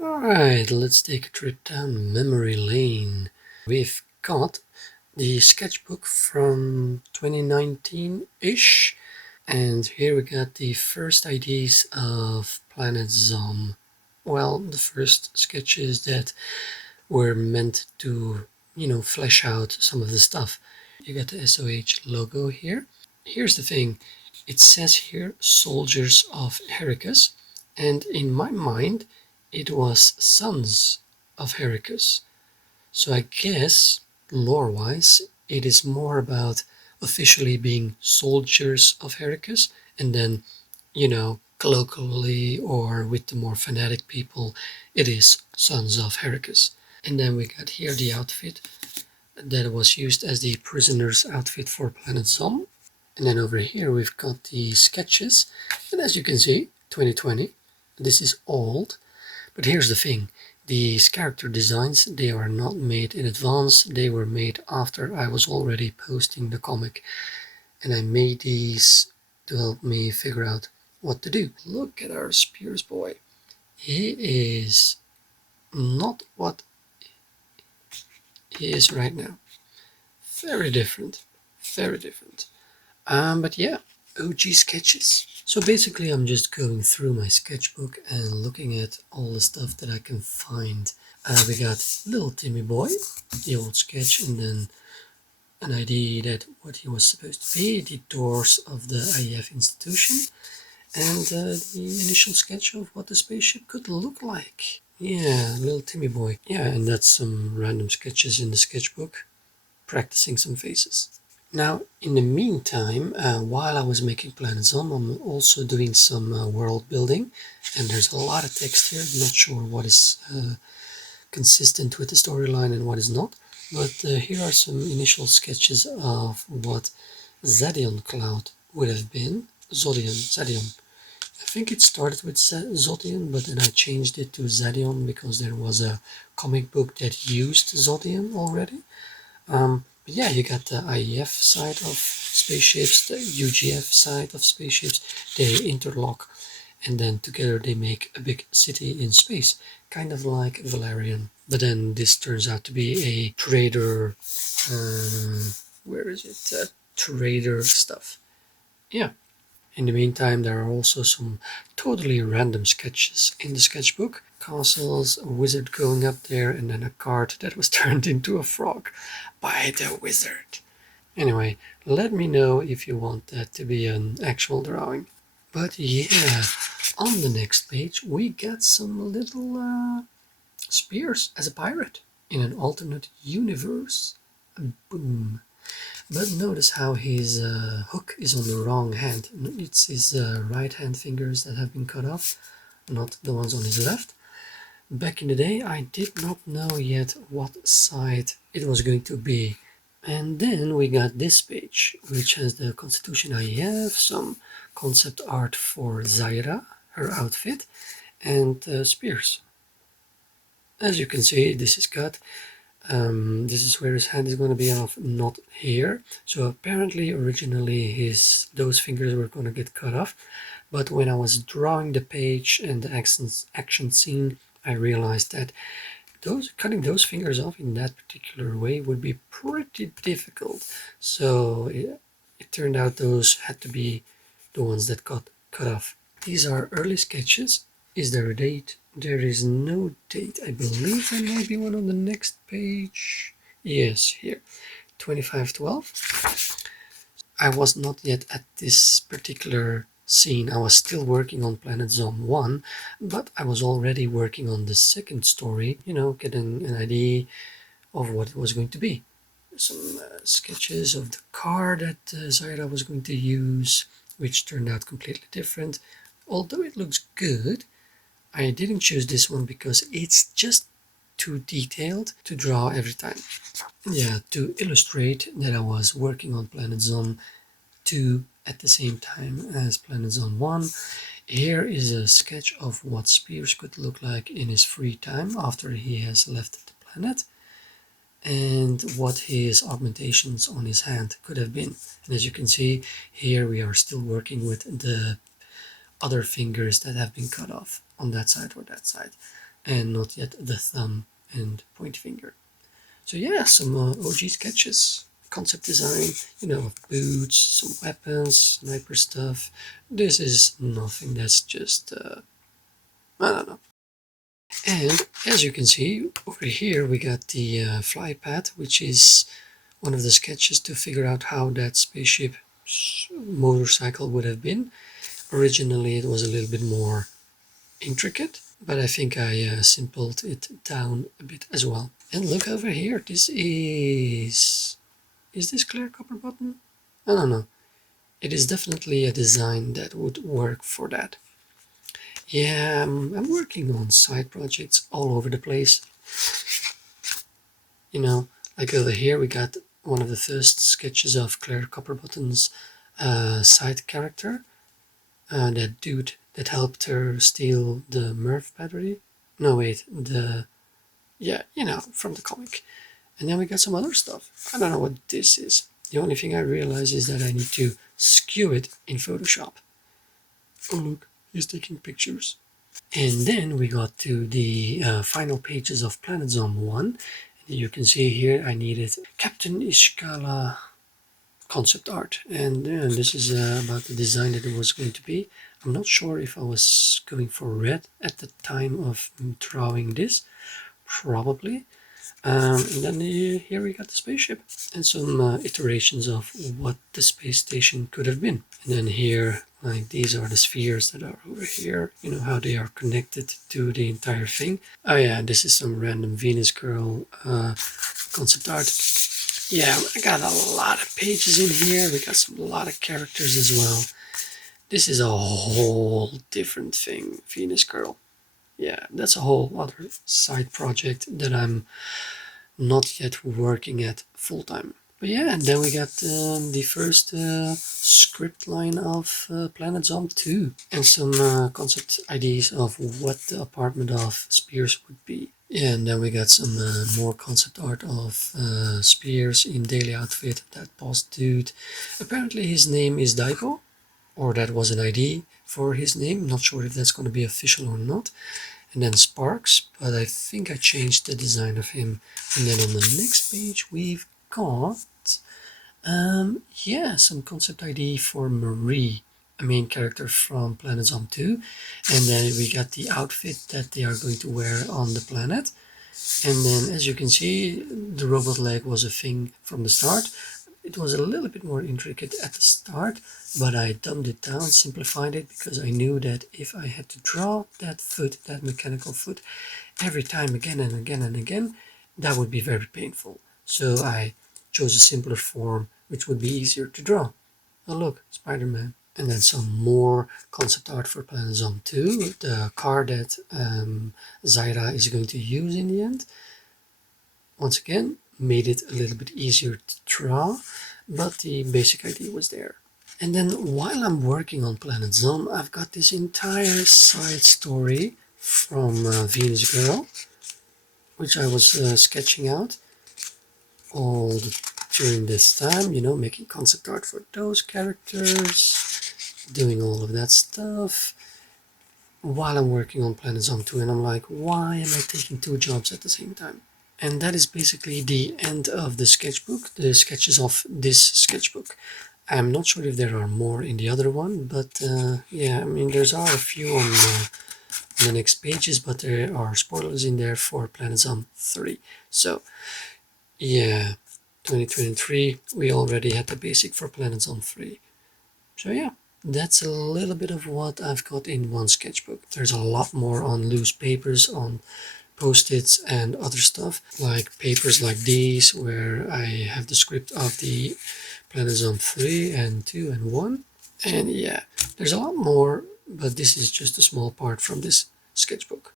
Alright, let's take a trip down memory lane. We've got the sketchbook from 2019-ish, and here we got the first ideas of Planet Zom. Well, the first sketches that were meant to, flesh out some of the stuff. You got the SOH logo here. Here's the thing, it says here Soldiers of Heracus, and in my mind it was Sons of Heracus. So I guess, lore-wise, it is more about officially being Soldiers of Heracus, and then, colloquially or with the more fanatic people, it is Sons of Heracus. And then we got here the outfit that was used as the prisoner's outfit for Planet Zom. And then over here we've got the sketches, and as you can see, 2020, this is old. But here's the thing, these character designs, they are not made in advance, they were made after I was already posting the comic. And I made these to help me figure out what to do. Look at our Spears boy. He is not what he is right now. Very different, very different. But yeah, OG sketches. So basically I'm just going through my sketchbook and looking at all the stuff that I can find. We got little Timmy boy, the old sketch, and then an idea that what he was supposed to be, the doors of the IEF institution, and the initial sketch of what the spaceship could look like. Yeah, little Timmy boy. Yeah, and that's some random sketches in the sketchbook, practicing some faces. Now, in the meantime, while I was making Planet Zom, I'm also doing some world building, and there's a lot of text here. I'm not sure what is consistent with the storyline and what is not, but here are some initial sketches of what Zadion Cloud would have been. Zadion. I think it started with Zodion, but then I changed it to Zadion because there was a comic book that used Zodion already. But yeah, you got the IEF side of spaceships, the UGF side of spaceships. They interlock, and then together they make a big city in space, kind of like Valerian. But then this turns out to be a trader. Where is it? Trader stuff. Yeah. In the meantime, there are also some totally random sketches in the sketchbook. Castles, a wizard going up there, and then a card that was turned into a frog by the wizard. Anyway, let me know if you want that to be an actual drawing. But yeah, on the next page we get some little spears as a pirate in an alternate universe. Boom. But notice how his hook is on the wrong hand. It's his right hand fingers that have been cut off, not the ones on his left. Back in the day I did not know yet what side it was going to be. And then we got this page, which has the Constitution IEF, some concept art for Zaira, her outfit, and spears. As you can see, this is cut. This is where his hand is going to be off, not here. So apparently originally those fingers were going to get cut off, but when I was drawing the page and the action scene, I realized that cutting those fingers off in that particular way would be pretty difficult. So it turned out those had to be the ones that got cut off. These are early sketches. Is there a date? There is no date. I believe there might be one on the next page. Yes, here, 2512. I was not yet at this particular scene. I was still working on Planet Zom 1, but I was already working on the second story, getting an idea of what it was going to be. Some sketches of the car that Zaira was going to use, which turned out completely different. Although it looks good, I didn't choose this one because it's just too detailed to draw every time. Yeah, to illustrate that I was working on Planet Zom 2 at the same time as Planet Zom 1, here is a sketch of what Spears could look like in his free time after he has left the planet, and what his augmentations on his hand could have been. And as you can see, here we are still working with the other fingers that have been cut off on that side or that side, and not yet the thumb and point finger. So yeah, some OG sketches, concept design, of boots, some weapons, sniper stuff. This is nothing that's just, I don't know. And as you can see, over here we got the fly path, which is one of the sketches to figure out how that spaceship motorcycle would have been. Originally it was a little bit more intricate, but I think I simpled it down a bit as well. And look over here, this is this clear copper button? I don't know. It is definitely a design that would work for that. Yeah, I'm working on side projects all over the place. Like over here we got one of the first sketches of Claire Copperbottom's side character. That dude that helped her steal the Murph battery. No, wait, yeah, from the comic. And then we got some other stuff. I don't know what this is. The only thing I realize is that I need to skew it in Photoshop. Oh look, he's taking pictures. And then we got to the final pages of Planet Zone 1. And you can see here I needed Captain Ishkala concept art. And this is about the design that it was going to be. I'm not sure if I was going for red at the time of drawing this. Probably. And then here we got the spaceship and some iterations of what the space station could have been. And then here, like these are the spheres that are over here, how they are connected to the entire thing. Oh yeah, this is some random Venus girl concept art. Yeah, I got a lot of pages in here. We got a lot of characters as well. This is a whole different thing, Venus girl. Yeah, that's a whole other side project that I'm not yet working at full time. But yeah, and then we got the first script line of Planet Zom 2 and some concept ideas of what the apartment of Spears would be. Yeah, and then we got some more concept art of Spears in daily outfit, that boss dude. Apparently his name is Daigo, or that was an ID for his name. Not sure if that's going to be official or not. And then Sparks, but I think I changed the design of him. And then on the next page we've got, some concept ID for Marie, a main character from Planet Zom 2. And then we got the outfit that they are going to wear on the planet. And then as you can see, the robot leg was a thing from the start. It was a little bit more intricate at the start, but I dumbed it down, simplified it, because I knew that if I had to draw that foot, that mechanical foot, every time again and again and again, that would be very painful. So I chose a simpler form, which would be easier to draw. Oh look, Spider-Man. And then some more concept art for Planet Zone 2, the car that Zaira is going to use in the end. Once again, made it a little bit easier to draw, but the basic idea was there. And then while I'm working on Planet Zom, I've got this entire side story from Venus Girl, which I was sketching out all during this time, making concept art for those characters, doing all of that stuff while I'm working on Planet Zom 2, and I'm like, why am I taking two jobs at the same time? And that is basically the end of the sketchbook, the sketches of this sketchbook. I'm not sure if there are more in the other one, but yeah, I mean, there's are a few on the next pages, but there are spoilers in there for Planet Zom 3. So, yeah, 2023, we already had the basic for Planet Zom 3. So yeah, that's a little bit of what I've got in one sketchbook. There's a lot more on loose papers, on post-its and other stuff, like papers like these where I have the script of the Planet Zone 3 and 2 and 1. And yeah, there's a lot more, but this is just a small part from this sketchbook.